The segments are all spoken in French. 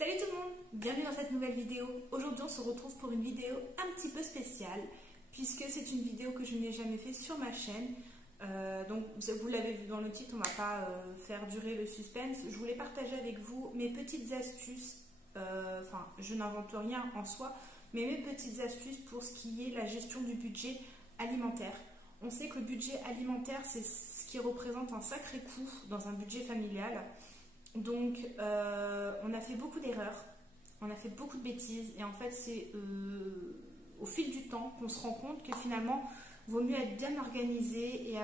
Salut tout le monde, bienvenue dans cette nouvelle vidéo. Aujourd'hui on se retrouve pour une vidéo un petit peu spéciale puisque c'est une vidéo que je n'ai jamais fait sur ma chaîne. Donc vous l'avez vu dans le titre, on ne va pas faire durer le suspense. Je voulais partager avec vous mes petites astuces, enfin je n'invente rien en soi, mais mes petites astuces pour ce qui est la gestion du budget alimentaire. On sait que le budget alimentaire c'est ce qui représente un sacré coût dans un budget familial. Donc on a fait beaucoup d'erreurs, on a fait beaucoup de bêtises et en fait c'est au fil du temps qu'on se rend compte que finalement il vaut mieux être bien organisé et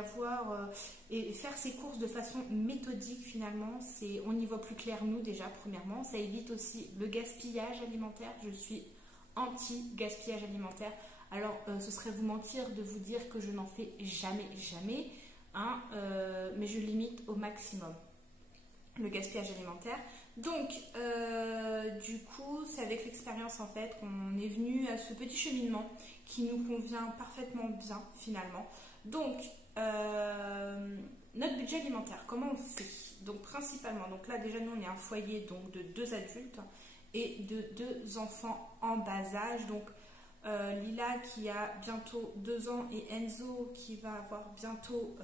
et faire ses courses de façon méthodique. Finalement on y voit plus clair nous déjà premièrement, ça évite aussi le gaspillage alimentaire. Je suis anti gaspillage alimentaire, alors ce serait vous mentir de vous dire que je n'en fais jamais hein, mais je limite au maximum le gaspillage alimentaire. Donc du coup c'est avec l'expérience en fait qu'on est venu à ce petit cheminement qui nous convient parfaitement bien finalement. Donc notre budget alimentaire, comment on fait? Donc principalement, donc là déjà nous on est un foyer donc de 2 adultes et de 2 enfants en bas âge. Donc Lila qui a bientôt 2 ans et Enzo qui va avoir bientôt,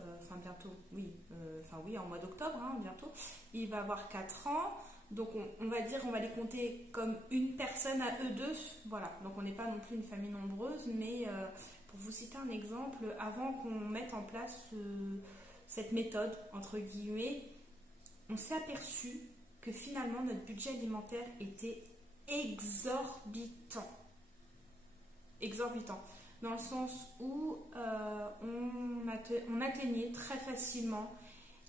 en mois d'octobre, hein, bientôt, il va avoir 4 ans. Donc on va dire, on va les compter comme une personne à eux deux. Voilà, donc on n'est pas non plus une famille nombreuse, mais pour vous citer un exemple, avant qu'on mette en place cette méthode, entre guillemets, on s'est aperçu que finalement notre budget alimentaire était exorbitant, dans le sens où on atteignait très facilement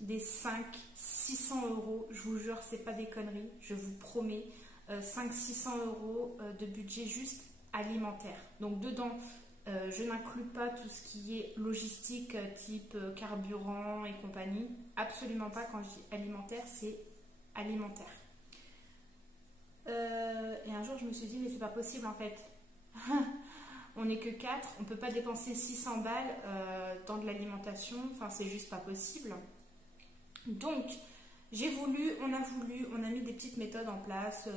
des 500-600 euros. Je vous jure, c'est pas des conneries, je vous promets, 500-600 euros de budget juste alimentaire. Donc dedans, je n'inclus pas tout ce qui est logistique type carburant et compagnie, absolument pas. Quand je dis alimentaire, c'est alimentaire. Et un jour je me suis dit mais c'est pas possible en fait. On n'est que 4, on ne peut pas dépenser 600 balles dans de l'alimentation, enfin c'est juste pas possible. Donc on a mis des petites méthodes en place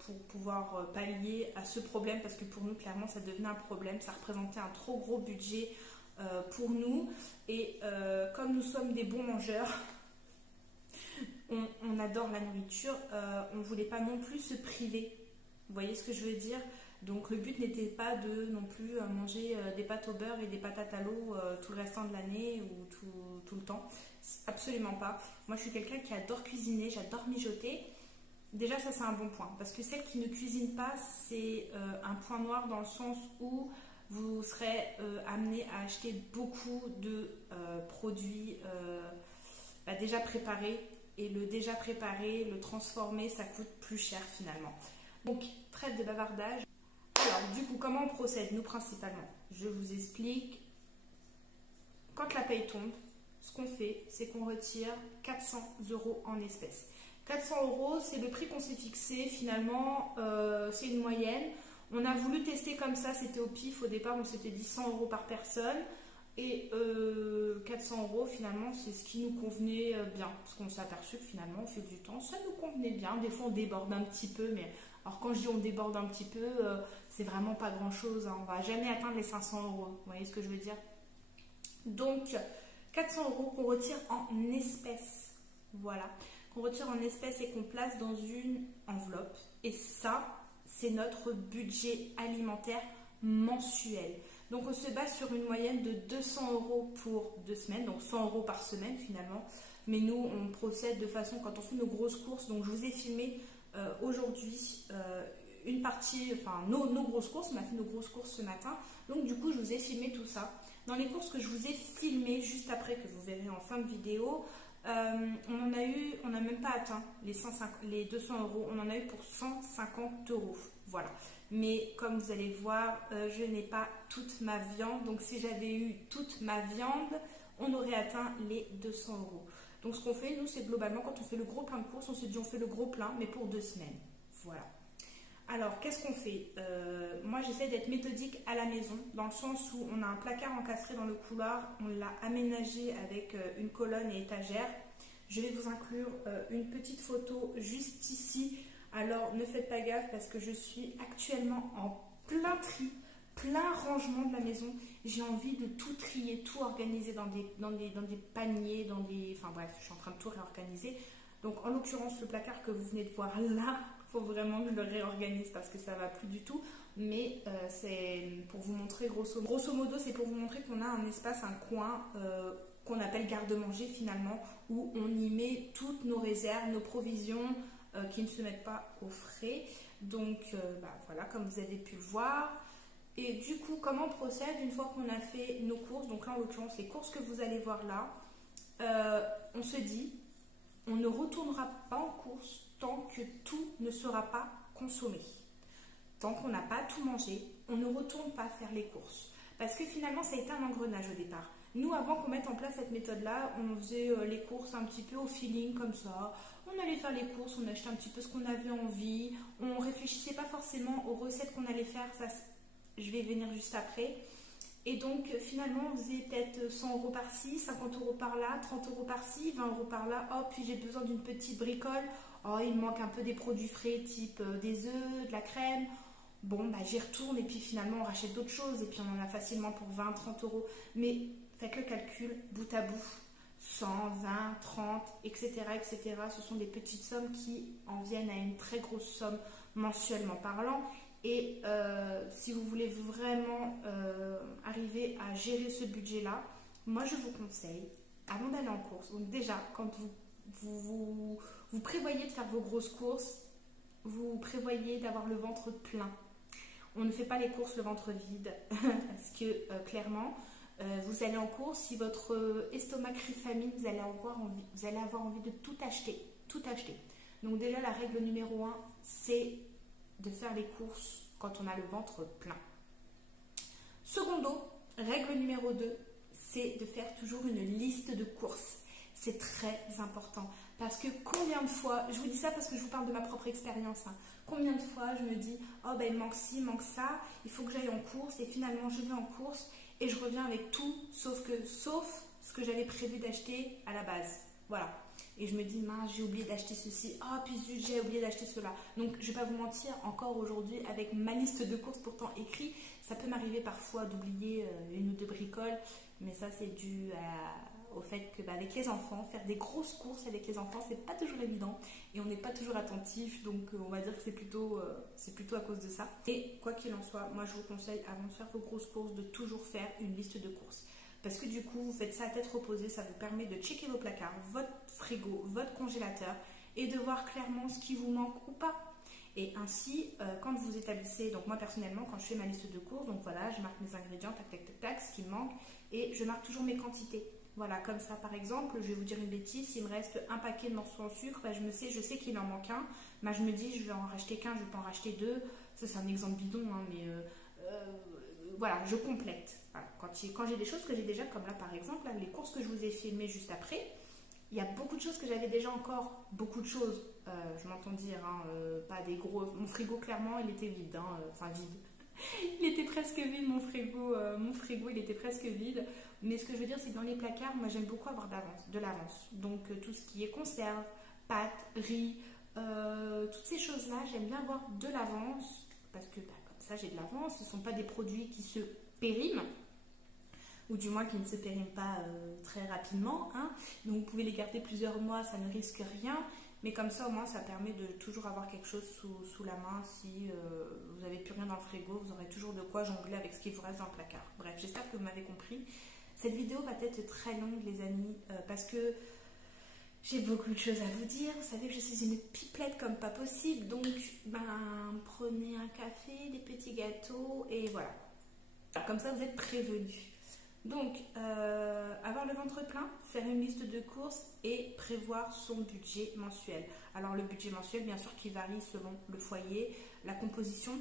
pour pouvoir pallier à ce problème, parce que pour nous clairement ça devenait un problème, ça représentait un trop gros budget pour nous. Et comme nous sommes des bons mangeurs, on adore la nourriture, on ne voulait pas non plus se priver, vous voyez ce que je veux dire? Donc le but n'était pas de non plus manger des pâtes au beurre et des patates à l'eau tout le restant de l'année ou tout le temps. Absolument pas. Moi je suis quelqu'un qui adore cuisiner, j'adore mijoter. Déjà ça c'est un bon point, parce que celle qui ne cuisine pas, c'est un point noir dans le sens où vous serez amené à acheter beaucoup de produits déjà préparés. Et le déjà préparé, le transformer, ça coûte plus cher finalement. Donc trêve de bavardage. Alors du coup comment on procède nous principalement? Je vous explique. Quand la paye tombe, ce qu'on fait c'est qu'on retire 400 euros en espèces. 400 euros c'est le prix qu'on s'est fixé finalement, c'est une moyenne. On a voulu tester comme ça, c'était au pif. Au départ on s'était dit 100 euros par personne. Et 400 euros finalement c'est ce qui nous convenait bien, parce qu'on s'est aperçu que finalement au fil du temps ça nous convenait bien. Des fois on déborde un petit peu, mais alors quand je dis on déborde un petit peu, c'est vraiment pas grand chose, hein. On va jamais atteindre les 500 euros, vous voyez ce que je veux dire? Donc 400 euros qu'on retire en espèces, voilà, qu'on retire en espèces et qu'on place dans une enveloppe. Et ça c'est notre budget alimentaire mensuel. Donc on se base sur une moyenne de 200 euros pour 2 semaines, donc 100 euros par semaine finalement. Mais nous on procède de façon, quand on fait nos grosses courses, donc je vous ai filmé aujourd'hui une partie, enfin nos grosses courses, on a fait nos grosses courses ce matin. Donc du coup je vous ai filmé tout ça. Dans les courses que je vous ai filmées juste après, que vous verrez en fin de vidéo, on n'a même pas atteint les 200 euros, on en a eu pour 150 euros, voilà. Mais comme vous allez voir, je n'ai pas toute ma viande. Donc si j'avais eu toute ma viande, on aurait atteint les 200 euros. Donc ce qu'on fait, nous, c'est globalement, quand on fait le gros plein de courses, on se dit on fait le gros plein, mais pour 2 semaines. Voilà. Alors, qu'est-ce qu'on fait? Moi, j'essaie d'être méthodique à la maison, dans le sens où on a un placard encastré dans le couloir, on l'a aménagé avec une colonne et étagère. Je vais vous inclure une petite photo juste ici. Alors ne faites pas gaffe parce que je suis actuellement en plein tri, plein rangement de la maison. J'ai envie de tout trier, tout organiser dans des paniers, enfin bref, je suis en train de tout réorganiser. Donc en l'occurrence, le placard que vous venez de voir là, il faut vraiment que je le réorganise parce que ça ne va plus du tout. Mais c'est pour vous montrer grosso modo, c'est pour vous montrer qu'on a un espace, un coin qu'on appelle garde-manger finalement, où on y met toutes nos réserves, nos provisions qui ne se mettent pas au frais. Donc voilà, comme vous avez pu le voir. Et du coup, comment on procède une fois qu'on a fait nos courses? Donc là, en l'occurrence, les courses que vous allez voir là, on se dit, on ne retournera pas en course tant que tout ne sera pas consommé. Tant qu'on n'a pas tout mangé, on ne retourne pas faire les courses. Parce que finalement, ça a été un engrenage au départ. Nous, avant qu'on mette en place cette méthode-là, on faisait les courses un petit peu au feeling comme ça. On allait faire les courses, on achetait un petit peu ce qu'on avait envie. On ne réfléchissait pas forcément aux recettes qu'on allait faire. Ça, je vais y venir juste après. Et donc, finalement, on faisait peut-être 100 € par-ci, 50 € par-là, 30 € par-ci, 20 € par-là. Oh, puis j'ai besoin d'une petite bricole. Oh, il me manque un peu des produits frais, type des œufs, de la crème. Bon, j'y retourne et puis finalement, on rachète d'autres choses. Et puis, on en a facilement pour 20, 30 €. Mais faites le calcul, bout à bout. 100, 20, 30, etc., etc. Ce sont des petites sommes qui en viennent à une très grosse somme mensuellement parlant. Et si vous voulez vraiment arriver à gérer ce budget-là, moi je vous conseille, avant d'aller en course, donc déjà quand vous prévoyez de faire vos grosses courses, vous prévoyez d'avoir le ventre plein. On ne fait pas les courses le ventre vide parce que clairement, vous allez en course, si votre estomac crie famine, vous allez avoir envie de tout acheter, tout acheter. Donc déjà la règle numéro 1, c'est de faire les courses quand on a le ventre plein. Secondo, règle numéro 2, c'est de faire toujours une liste de courses. C'est très important parce que combien de fois, je vous dis ça parce que je vous parle de ma propre expérience, hein, combien de fois je me dis, oh il manque ci, il manque ça, il faut que j'aille en course et finalement je vais en course et je reviens avec tout sauf ce que j'avais prévu d'acheter à la base. Voilà. Et je me dis, mince, j'ai oublié d'acheter ceci. Oh, puis zut, j'ai oublié d'acheter cela. Donc, je ne vais pas vous mentir, encore aujourd'hui, avec ma liste de courses pourtant écrite, ça peut m'arriver parfois d'oublier une ou deux bricoles. Mais ça, c'est dû au fait que, avec les enfants, faire des grosses courses avec les enfants, c'est pas toujours évident. Et on n'est pas toujours attentif. Donc, on va dire que c'est plutôt à cause de ça. Et quoi qu'il en soit, moi, je vous conseille, avant de faire vos grosses courses, de toujours faire une liste de courses. Parce que du coup, vous faites ça à tête reposée, ça vous permet de checker vos placards, votre frigo, votre congélateur et de voir clairement ce qui vous manque ou pas. Et ainsi, quand vous établissez, donc moi personnellement, quand je fais ma liste de courses, donc voilà, je marque mes ingrédients, tac, tac, tac, tac, ce qui me manque et je marque toujours mes quantités. Voilà, comme ça par exemple, je vais vous dire une bêtise, s'il me reste un paquet de morceaux en sucre, je sais qu'il en manque un, je me dis je vais en racheter qu'un, je vais pas en racheter deux. Ça c'est un exemple bidon, hein, mais voilà, je complète. Voilà. Quand j'ai des choses que j'ai déjà, comme là par exemple, là, les courses que je vous ai filmées juste après, il y a beaucoup de choses que j'avais déjà encore, beaucoup de choses, je m'entends dire, hein, pas des gros. Mon frigo clairement il était vide, hein, enfin vide. Il était presque vide mon frigo il était presque vide. Mais ce que je veux dire c'est que dans les placards, moi j'aime beaucoup avoir de l'avance. Donc tout ce qui est conserve, pâtes, riz, toutes ces choses-là, j'aime bien avoir de l'avance parce que comme ça j'ai de l'avance. Ce ne sont pas des produits qui se périment, ou du moins qui ne se périment pas très rapidement, hein. Donc vous pouvez les garder plusieurs mois, ça ne risque rien, mais comme ça au moins ça permet de toujours avoir quelque chose sous la main. Si vous n'avez plus rien dans le frigo, vous aurez toujours de quoi jongler avec ce qui vous reste dans le placard. Bref, j'espère que vous m'avez compris. Cette vidéo va être très longue les amis, parce que j'ai beaucoup de choses à vous dire. Vous savez que je suis une pipelette comme pas possible, donc prenez un café, des petits gâteaux et voilà. Comme ça vous êtes prévenus. Donc, avoir le ventre plein, faire une liste de courses et prévoir son budget mensuel. Alors le budget mensuel, bien sûr, qui varie selon le foyer, la composition,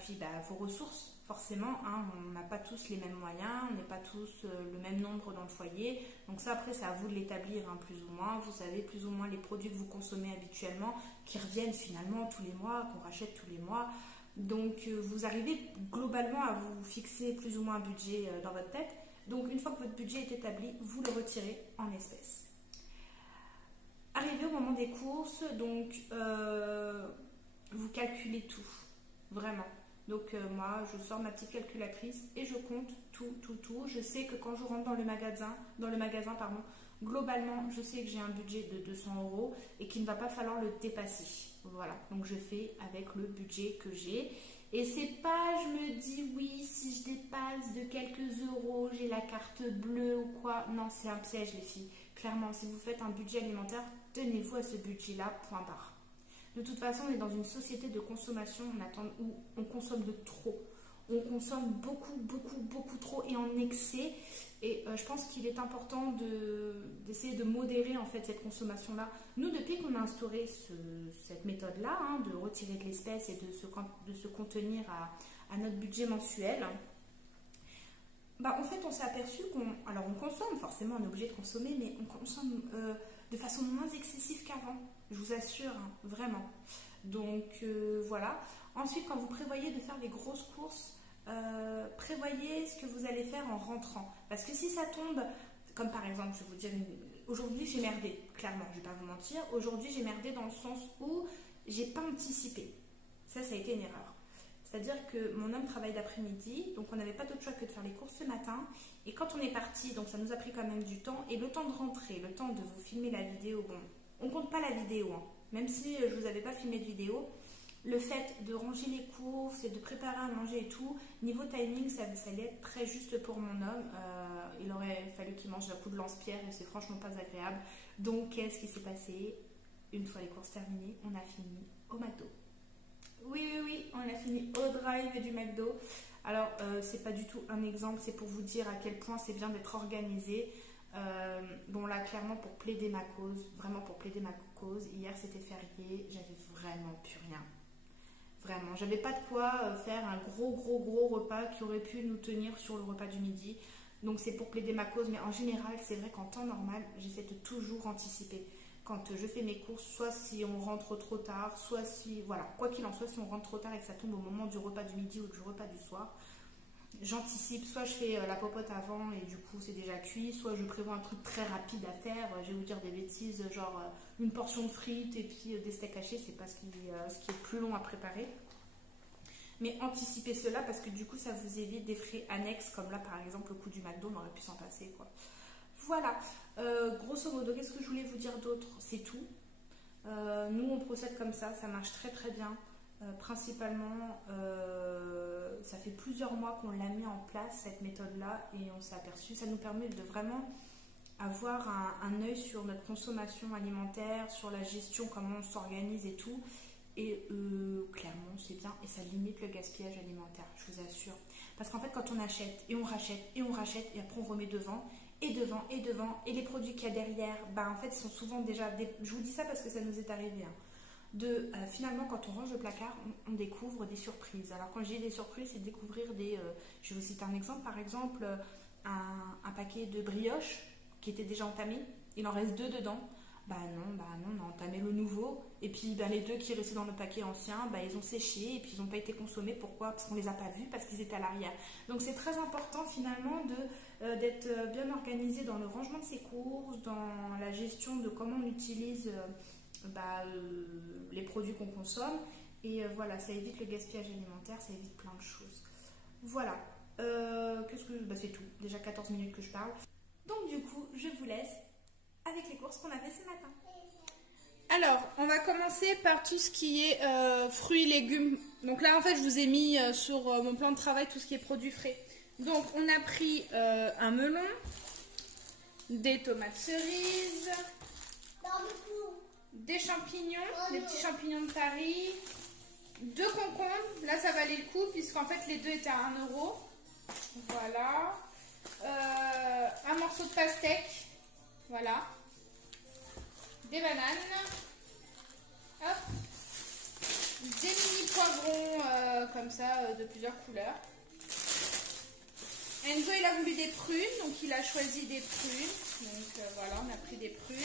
puis vos ressources. Forcément, hein, on n'a pas tous les mêmes moyens, on n'est pas tous le même nombre dans le foyer. Donc ça, après, c'est à vous de l'établir, hein, plus ou moins. Vous savez plus ou moins les produits que vous consommez habituellement, qui reviennent finalement tous les mois, qu'on rachète tous les mois. Donc, vous arrivez globalement à vous fixer plus ou moins un budget dans votre tête. Donc, une fois que votre budget est établi, vous le retirez en espèces. Arrivé au moment des courses, donc vous calculez tout, vraiment. Donc moi, je sors ma petite calculatrice et je compte tout, tout, tout. Je sais que quand je rentre dans le magasin, pardon, globalement, je sais que j'ai un budget de 200 € et qu'il ne va pas falloir le dépasser. Voilà, donc je fais avec le budget que j'ai. Et c'est pas, je me dis, oui, si je dépasse de quelques euros, j'ai la carte bleue ou quoi. Non, c'est un piège, les filles. Clairement, si vous faites un budget alimentaire, tenez-vous à ce budget-là, point barre. De toute façon, on est dans une société de consommation où on consomme de trop. On consomme beaucoup, beaucoup, beaucoup trop et en excès. Et je pense qu'il est important d'essayer de modérer en fait cette consommation-là. Nous, depuis qu'on a instauré cette méthode-là, hein, de retirer de l'espèce et de se contenir à notre budget mensuel, en fait, on s'est aperçu on consomme, forcément, on est obligé de consommer, mais on consomme de façon moins excessive qu'avant. Je vous assure, hein, vraiment. Donc, voilà. Ensuite, quand vous prévoyez de faire les grosses courses, prévoyez ce que vous allez faire en rentrant. Parce que si ça tombe, comme par exemple, je vais vous dire, aujourd'hui j'ai merdé, clairement, je ne vais pas vous mentir. Aujourd'hui j'ai merdé dans le sens où j'ai pas anticipé. Ça a été une erreur. C'est-à-dire que mon homme travaille d'après-midi, donc on n'avait pas d'autre choix que de faire les courses ce matin. Et quand on est parti, donc ça nous a pris quand même du temps. Et le temps de rentrer, le temps de vous filmer la vidéo, bon, on compte pas la vidéo, hein. Même si je vous avais pas filmé de vidéo, le fait de ranger les courses et de préparer à manger et tout, niveau timing, ça allait être très juste pour mon homme. Il aurait fallu qu'il mange un coup de lance-pierre et c'est franchement pas agréable. Donc, qu'est-ce qui s'est passé? Une fois les courses terminées, on a fini au McDo. Oui, on a fini au drive du McDo. Alors, c'est pas du tout un exemple, c'est pour vous dire à quel point c'est bien d'être organisé. Bon, là, clairement, pour plaider ma cause, vraiment pour plaider ma cause, hier c'était férié, j'avais vraiment plus rien. Vraiment, j'avais pas de quoi faire un gros repas qui aurait pu nous tenir sur le repas du midi. Donc c'est pour plaider ma cause, mais en général, c'est vrai qu'en temps normal, j'essaie de toujours anticiper. Quand je fais mes courses, soit si on rentre trop tard, soit si, voilà, quoi qu'il en soit, si on rentre trop tard et que ça tombe au moment du repas du midi ou du repas du soir, j'anticipe, soit je fais la popote avant et du coup c'est déjà cuit, soit je prévois un truc très rapide à faire. Je vais vous dire des bêtises, genre une portion de frites et puis des steaks hachés, c'est pas ce qui est plus long à préparer. Mais anticipez cela parce que du coup ça vous évite des frais annexes, comme là par exemple le coût du McDo, on aurait pu s'en passer quoi. Voilà, grosso modo, qu'est-ce que je voulais vous dire d'autre? C'est tout. Nous on procède comme ça marche très très bien. Principalement, ça fait plusieurs mois qu'on l'a mis en place cette méthode-là et on s'est aperçu, ça nous permet de vraiment avoir un œil sur notre consommation alimentaire, sur la gestion, comment on s'organise et tout. Et clairement, c'est bien et ça limite le gaspillage alimentaire, je vous assure. Parce qu'en fait, quand on achète et on rachète et on rachète et après on remet devant et devant et devant et les produits qu'il y a derrière, en fait, ils sont souvent déjà... Je vous dis ça parce que ça nous est arrivé, hein. Finalement, quand on range le placard, on découvre des surprises. Alors, quand je dis des surprises, c'est découvrir des... je vais vous citer un exemple. Par exemple, un paquet de brioches qui était déjà entamé. Il en reste 2 dedans. Non, on a entamé le nouveau. Et puis, les 2 qui restaient dans le paquet ancien, ils ont séché et puis ils n'ont pas été consommés. Pourquoi? Parce qu'on ne les a pas vus, parce qu'ils étaient à l'arrière. Donc, c'est très important, finalement, d'être bien organisé dans le rangement de ses courses, dans la gestion de comment on utilise... les produits qu'on consomme et voilà, ça évite le gaspillage alimentaire, ça évite plein de choses. Voilà, c'est tout, déjà 14 minutes que je parle. Donc du coup, je vous laisse avec les courses qu'on a fait ce matin. Alors, on va commencer par tout ce qui est fruits, légumes. Donc là, en fait, je vous ai mis sur mon plan de travail tout ce qui est produits frais. Donc, on a pris un melon, des tomates cerises, des champignons, des petits champignons de Paris, 2 concombres, là ça valait le coup puisqu'en fait les 2 étaient à 1 €. Voilà. Un morceau de pastèque, voilà. Des bananes. Hop. Des mini poivrons comme ça de plusieurs couleurs. Enzo il a voulu des prunes, donc il a choisi des prunes. Donc voilà, on a pris des prunes.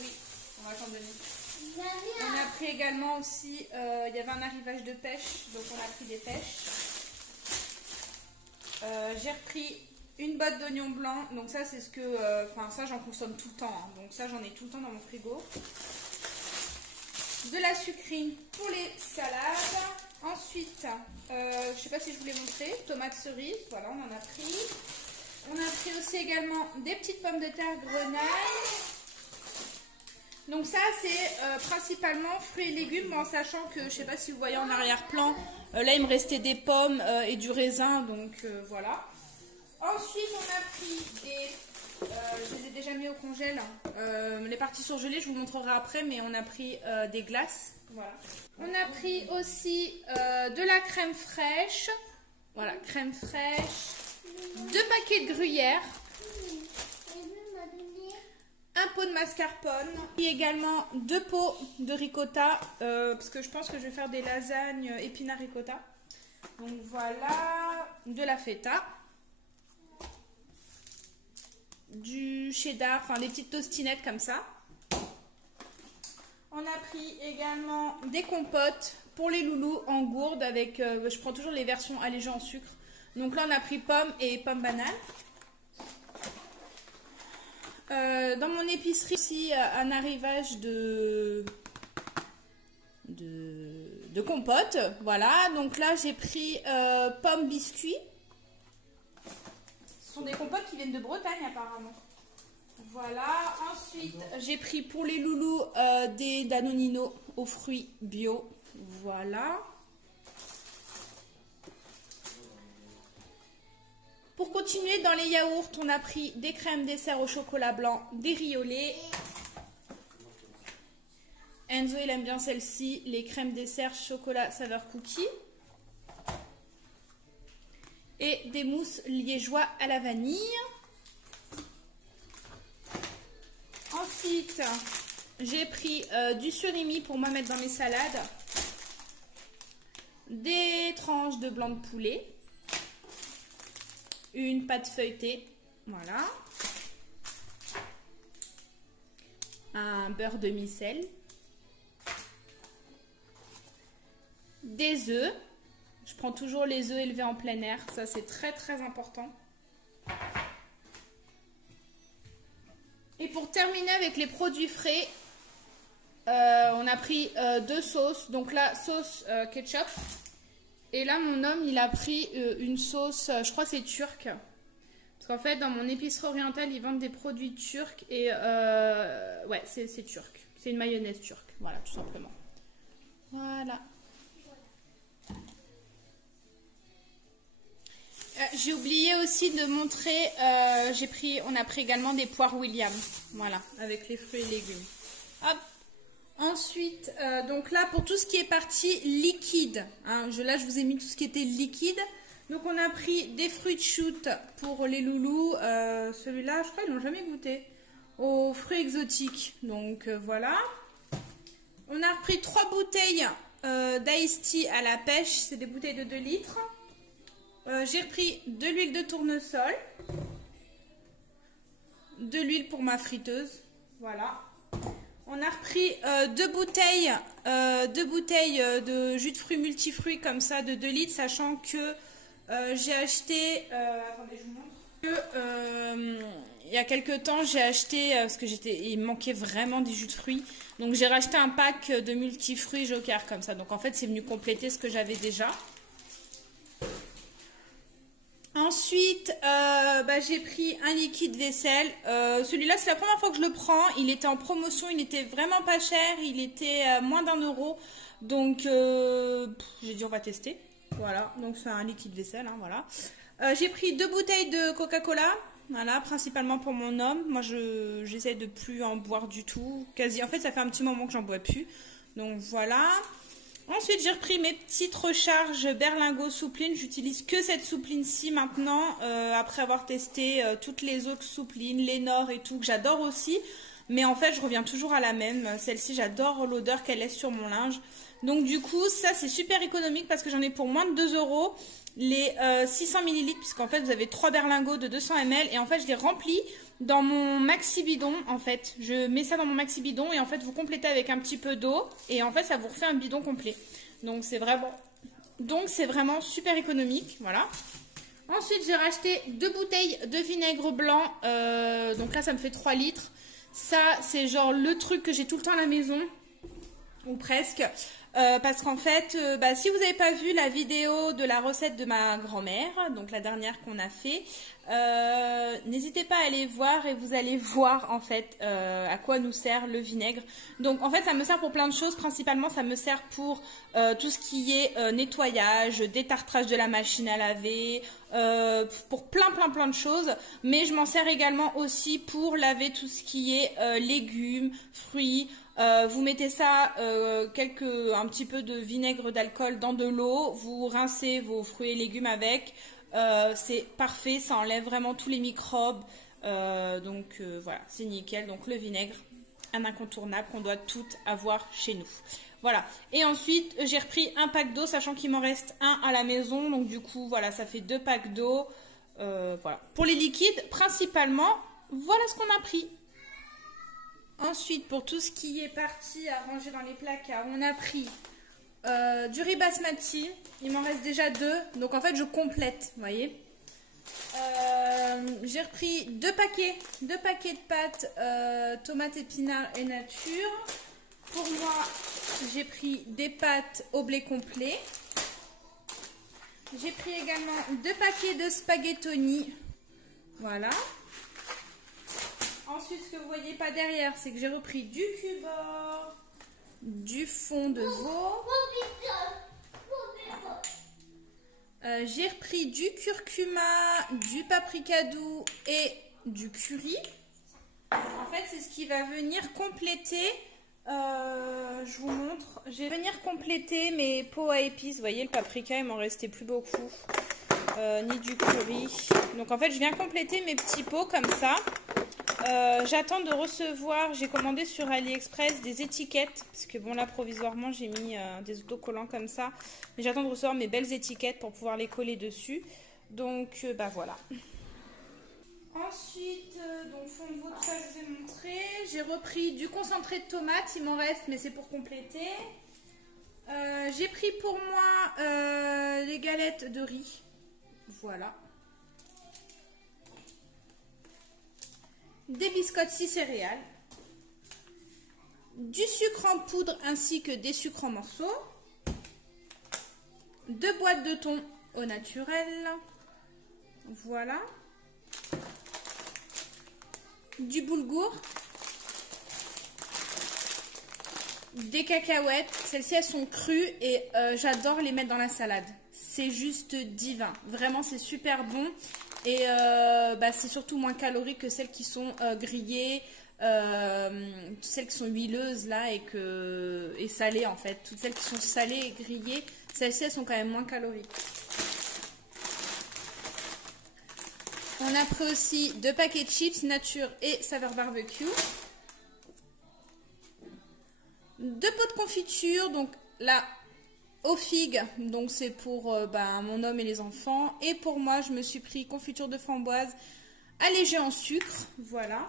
Oui, on va t'en donner. On a pris également aussi, il y avait un arrivage de pêche, donc on a pris des pêches. J'ai repris une botte d'oignons blancs, donc ça c'est ce que, ça j'en consomme tout le temps, hein. Donc ça j'en ai tout le temps dans mon frigo. de la sucrine pour les salades. Ensuite, je ne sais pas si je vous l'ai montré, tomates cerises, voilà, on en a pris. On a pris aussi également des petites pommes de terre grenaille. Donc ça, c'est principalement fruits et légumes, en sachant que, je ne sais pas si vous voyez en arrière-plan, là, il me restait des pommes et du raisin, donc voilà. Ensuite, on a pris des... je les ai déjà mis au congèle. Les parties surgelées, je vous montrerai après, mais on a pris des glaces. Voilà. On a pris aussi de la crème fraîche. Voilà, crème fraîche. 2 paquets de gruyère. Un pot de mascarpone. Et également 2 pots de ricotta. Parce que je pense que je vais faire des lasagnes épinards ricotta. Donc voilà. De la feta. Du cheddar, enfin des petites tostinettes comme ça. On a pris également des compotes pour les loulous en gourde avec, je prends toujours les versions allégées en sucre. Donc là on a pris pommes et pommes bananes. Dans mon épicerie aussi un arrivage de compote. Voilà, donc là j'ai pris pommes biscuits. Ce sont des compotes qui viennent de Bretagne apparemment. Voilà, ensuite j'ai pris pour les loulous des Danonino aux fruits bio. Voilà. Pour continuer dans les yaourts, on a pris des crèmes dessert au chocolat blanc, des riolets. Enzo il aime bien celle-ci, les crèmes dessert chocolat saveur cookie. Et des mousses liégeois à la vanille. Ensuite, j'ai pris du surimi pour moi mettre dans mes salades. Des tranches de blanc de poulet. Une pâte feuilletée. Voilà. Un beurre demi-sel. Des œufs. Je prends toujours les œufs élevés en plein air. Ça, c'est très très important. Et pour terminer avec les produits frais, on a pris 2 sauces. Donc là, sauce ketchup. Et là, mon homme, il a pris une sauce, je crois que c'est turque. Parce qu'en fait, dans mon épicerie orientale, ils vendent des produits turcs. Et ouais, c'est turc. C'est une mayonnaise turque. Voilà, tout simplement. Voilà. J'ai oublié aussi de montrer, on a pris également des poires William, voilà, avec les fruits et légumes. Hop. Ensuite, donc là pour tout ce qui est partie liquide, hein, là je vous ai mis tout ce qui était liquide. Donc on a pris des fruits de shoot pour les loulous, celui-là je crois qu'ils l'ont jamais goûté, aux fruits exotiques, donc voilà. On a repris 3 bouteilles d'Ice Tea à la pêche, c'est des bouteilles de 2 litres. J'ai repris de l'huile de tournesol, de l'huile pour ma friteuse, voilà. On a repris 2 bouteilles de jus de fruits multifruits comme ça de 2 litres, sachant que j'ai acheté, attendez je vous montre, il y a quelques temps j'ai acheté, parce que il me manquait vraiment des jus de fruits, donc j'ai racheté un pack de multifruits Joker comme ça, donc en fait c'est venu compléter ce que j'avais déjà. Ensuite, j'ai pris un liquide vaisselle. Celui-là, c'est la première fois que je le prends. Il était en promotion, il était vraiment pas cher. Il était moins d'1 €. Donc, j'ai dit on va tester. Voilà, donc c'est un liquide vaisselle. Hein, voilà. J'ai pris 2 bouteilles de Coca-Cola. Voilà, principalement pour mon homme. Moi, j'essaie de plus en boire du tout. Quasi. En fait, ça fait un petit moment que j'en bois plus. Donc, voilà. Ensuite, j'ai repris mes petites recharges Berlingot soupline. J'utilise que cette soupline-ci maintenant, après avoir testé toutes les autres souplines, les Nord et tout, que j'adore aussi. Mais en fait, je reviens toujours à la même. Celle-ci, j'adore l'odeur qu'elle laisse sur mon linge. Donc du coup, ça, c'est super économique parce que j'en ai pour moins de 2 €. Les 600 ml, puisqu'en fait, vous avez 3 berlingots de 200 ml. Et en fait, je les remplis dans mon maxi bidon, en fait. Je mets ça dans mon maxi bidon et en fait, vous complétez avec un petit peu d'eau. Et en fait, ça vous refait un bidon complet. Donc, c'est vraiment super économique. Voilà. Ensuite, j'ai racheté 2 bouteilles de vinaigre blanc. Donc là, ça me fait 3 litres. Ça, c'est genre le truc que j'ai tout le temps à la maison. ou presque. Parce qu'en fait, si vous n'avez pas vu la vidéo de la recette de ma grand-mère, donc la dernière qu'on a fait, n'hésitez pas à aller voir et vous allez voir en fait à quoi nous sert le vinaigre. Donc en fait ça me sert pour plein de choses, principalement ça me sert pour tout ce qui est nettoyage, détartrage de la machine à laver, pour plein de choses, mais je m'en sers également aussi pour laver tout ce qui est légumes, fruits. Vous mettez ça, un petit peu de vinaigre d'alcool dans de l'eau, vous rincez vos fruits et légumes avec, c'est parfait, ça enlève vraiment tous les microbes, voilà, c'est nickel. Donc le vinaigre, un incontournable qu'on doit toutes avoir chez nous. Voilà, et ensuite j'ai repris un pack d'eau, sachant qu'il m'en reste un à la maison, donc du coup voilà, ça fait 2 packs d'eau. Voilà. Pour les liquides, principalement, voilà ce qu'on a pris. Ensuite, pour tout ce qui est parti à ranger dans les placards, on a pris du riz basmati. Il m'en reste déjà 2. Donc en fait, je complète, vous voyez. J'ai repris 2 paquets de pâtes tomates, épinards et nature. Pour moi, j'ai pris des pâtes au blé complet. J'ai pris également 2 paquets de spaghettoni. Voilà. Ensuite, ce que vous ne voyez pas derrière, c'est que j'ai repris du cubord, du fond de veau. J'ai repris du curcuma, du paprika doux et du curry. En fait, c'est ce qui va venir compléter, je vous montre, je vais venir compléter mes pots à épices. Vous voyez, le paprika, il m'en restait plus beaucoup, ni du curry. Donc en fait, je viens compléter mes petits pots comme ça. J'attends de recevoir, j'ai commandé sur AliExpress des étiquettes, parce que bon là provisoirement j'ai mis des autocollants comme ça, mais j'attends de recevoir mes belles étiquettes pour pouvoir les coller dessus. Donc voilà. Ensuite, donc fond de veau, tout ça je vous ai montré. J'ai repris du concentré de tomate, il m'en reste mais c'est pour compléter. J'ai pris pour moi les galettes de riz, voilà. Des biscottes 6 céréales, du sucre en poudre ainsi que des sucres en morceaux, 2 boîtes de thon au naturel, voilà, du boulgour, des cacahuètes, celles-ci elles sont crues et j'adore les mettre dans la salade, c'est juste divin, vraiment c'est super bon. Et c'est surtout moins calorique que celles qui sont grillées, celles qui sont huileuses là et salées en fait. Toutes celles qui sont salées et grillées, celles-ci elles sont quand même moins caloriques. On a pris aussi 2 paquets de chips nature et saveur barbecue. 2 pots de confiture, donc là aux figues, donc c'est pour mon homme et les enfants. Et pour moi, je me suis pris confiture de framboise allégée en sucre. Voilà.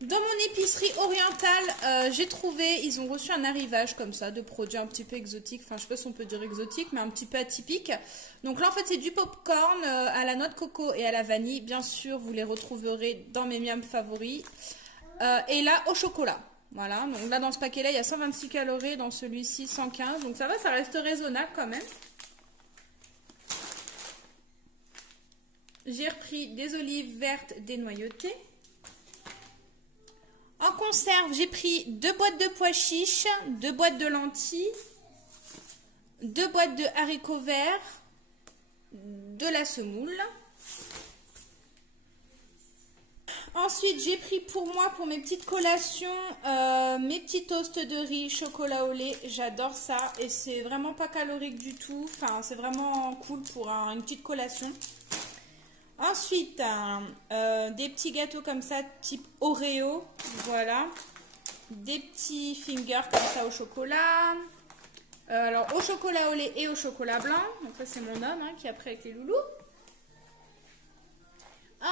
Dans mon épicerie orientale, j'ai trouvé, ils ont reçu un arrivage comme ça de produits un petit peu exotiques. Enfin, je sais pas si on peut dire exotique, mais un petit peu atypique. Donc là, en fait, c'est du popcorn à la noix de coco et à la vanille. Bien sûr, vous les retrouverez dans mes miams favoris. Et là, au chocolat. Voilà, donc là dans ce paquet là il y a 126 calories, dans celui-ci 115, donc ça va, ça reste raisonnable quand même. J'ai repris des olives vertes dénoyautées. En conserve, j'ai pris 2 boîtes de pois chiches, 2 boîtes de lentilles, 2 boîtes de haricots verts, de la semoule. Ensuite, j'ai pris pour moi, pour mes petites collations, mes petits toasts de riz chocolat au lait. J'adore ça et c'est vraiment pas calorique du tout. Enfin, c'est vraiment cool pour une petite collation. Ensuite, des petits gâteaux comme ça, type Oreo. Voilà. Des petits fingers comme ça au chocolat. Alors, au chocolat au lait et au chocolat blanc. Donc ça, c'est mon homme qui est après avec les loulous.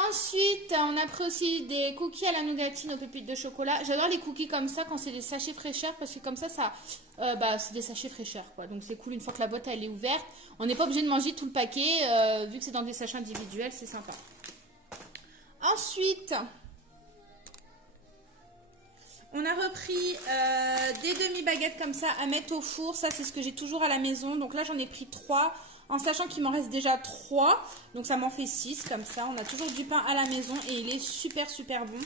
Ensuite, on a pris aussi des cookies à la nougatine aux pépites de chocolat. J'adore les cookies comme ça quand c'est des sachets fraîcheurs parce que comme ça, c'est des sachets fraîcheurs, quoi. Donc c'est cool une fois que la boîte elle est ouverte. On n'est pas obligé de manger tout le paquet vu que c'est dans des sachets individuels, c'est sympa. Ensuite, On a repris des demi-baguettes comme ça à mettre au four. Ça, c'est ce que j'ai toujours à la maison. Donc là, j'en ai pris 3, en sachant qu'il m'en reste déjà 3. Donc ça m'en fait 6 comme ça. On a toujours du pain à la maison et il est super, super bon.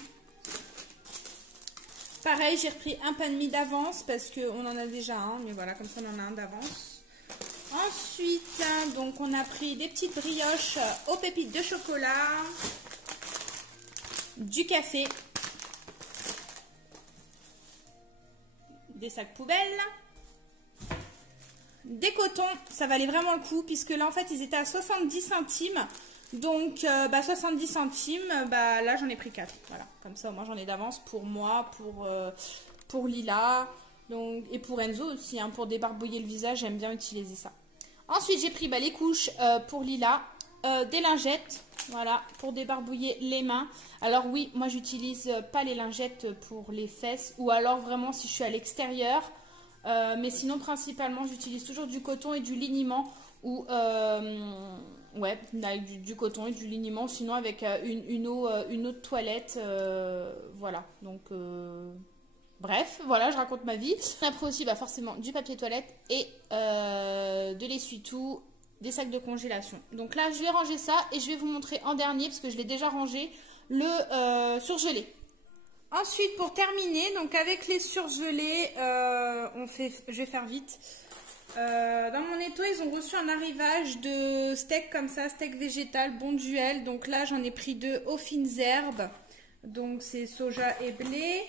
Pareil, j'ai repris un pain de mie d'avance parce qu'on en a déjà un. Mais voilà, comme ça, on en a un d'avance. Ensuite, donc on a pris des petites brioches aux pépites de chocolat, du café, des sacs poubelles, des cotons, ça valait vraiment le coup puisque là en fait ils étaient à 70 centimes. Donc 70 centimes, là j'en ai pris 4. Voilà, comme ça au moins j'en ai d'avance pour moi, pour Lila, donc, et pour Enzo aussi, hein, pour débarbouiller le visage, j'aime bien utiliser ça. Ensuite j'ai pris les couches pour Lila, des lingettes. Voilà, pour débarbouiller les mains. Alors oui, moi j'utilise pas les lingettes pour les fesses ou alors vraiment si je suis à l'extérieur. Mais sinon principalement j'utilise toujours du coton et du liniment ou ouais, avec du coton et du liniment. Sinon avec une eau de toilette. Voilà, donc bref, voilà, je raconte ma vie. Après aussi forcément du papier toilette et de l'essuie-tout, des sacs de congélation. Donc là je vais ranger ça et je vais vous montrer en dernier parce que je l'ai déjà rangé, le surgelé. Ensuite pour terminer, donc avec les surgelés, je vais faire vite. Dans mon étau ils ont reçu un arrivage de steak comme ça, steak végétal Bonduelle. Donc là j'en ai pris 2 aux fines herbes, donc c'est soja et blé.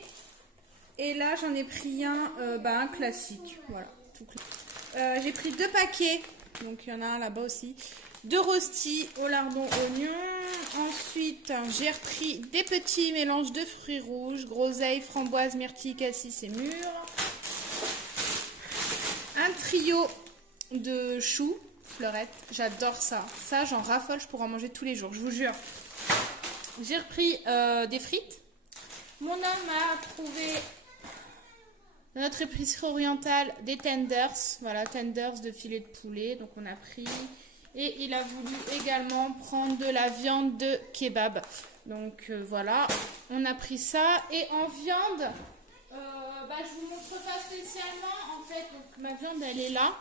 Et là j'en ai pris un classique, voilà, tout clair. J'ai pris 2 paquets. Donc il y en a un là-bas aussi. 2 rostis au lardon oignon. Ensuite, j'ai repris des petits mélanges de fruits rouges, groseille, framboise, myrtille, cassis et mûre. Un trio de choux, fleurettes. J'adore ça. Ça, j'en raffole, je pourrais en manger tous les jours, je vous jure. J'ai repris des frites. Mon homme a trouvé dans notre épicerie orientale des tenders, voilà, tenders de filet de poulet, donc on a pris. Et il a voulu également prendre de la viande de kebab. Donc voilà, on a pris ça. Et en viande, je vous montre pas spécialement, en fait, donc ma viande elle est là.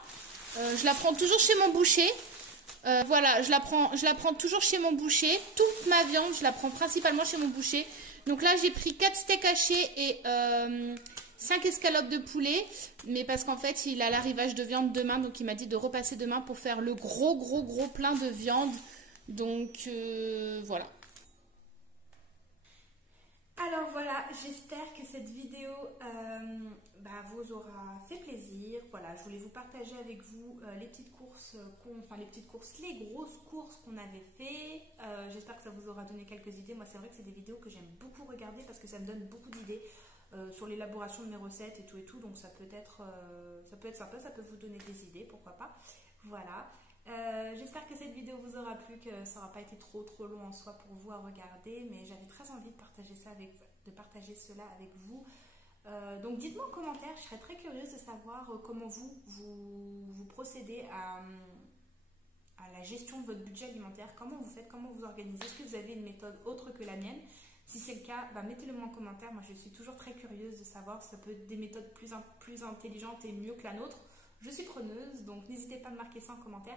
Je la prends toujours chez mon boucher. Voilà, je la prends toujours chez mon boucher. Toute ma viande, je la prends principalement chez mon boucher. Donc là, j'ai pris 4 steaks hachés et 5 escalopes de poulet, mais parce qu'en fait il a l'arrivage de viande demain, donc il m'a dit de repasser demain pour faire le gros plein de viande. Donc voilà. Alors voilà, j'espère que cette vidéo vous aura fait plaisir. Voilà, je voulais vous partager avec vous les petites courses, les grosses courses qu'on avait fait. J'espère que ça vous aura donné quelques idées. Moi c'est vrai que c'est des vidéos que j'aime beaucoup regarder parce que ça me donne beaucoup d'idées. Sur l'élaboration de mes recettes et tout, donc ça peut être sympa, ça peut vous donner des idées, pourquoi pas. Voilà, j'espère que cette vidéo vous aura plu, que ça n'aura pas été trop long en soi pour vous à regarder, mais j'avais très envie de partager cela avec vous. Donc dites-moi en commentaire, je serais très curieuse de savoir comment vous procédez à la gestion de votre budget alimentaire, comment vous faites, comment vous organisez, est-ce que vous avez une méthode autre que la mienne? Si c'est le cas, mettez-le moi en commentaire. Moi, je suis toujours très curieuse de savoir si ça peut être des méthodes plus intelligentes et mieux que la nôtre. Je suis preneuse, donc n'hésitez pas à me marquer ça en commentaire.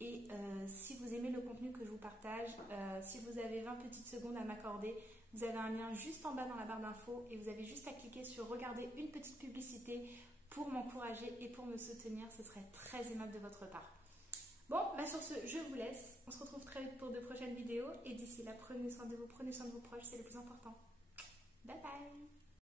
Et si vous aimez le contenu que je vous partage, si vous avez 20 petites secondes à m'accorder, vous avez un lien juste en bas dans la barre d'infos et vous avez juste à cliquer sur regarder une petite publicité pour m'encourager et pour me soutenir. Ce serait très aimable de votre part. Bon, sur ce, je vous laisse. On se retrouve très vite pour de prochaines vidéos. Et d'ici là, prenez soin de vous, prenez soin de vos proches, c'est le plus important. Bye bye!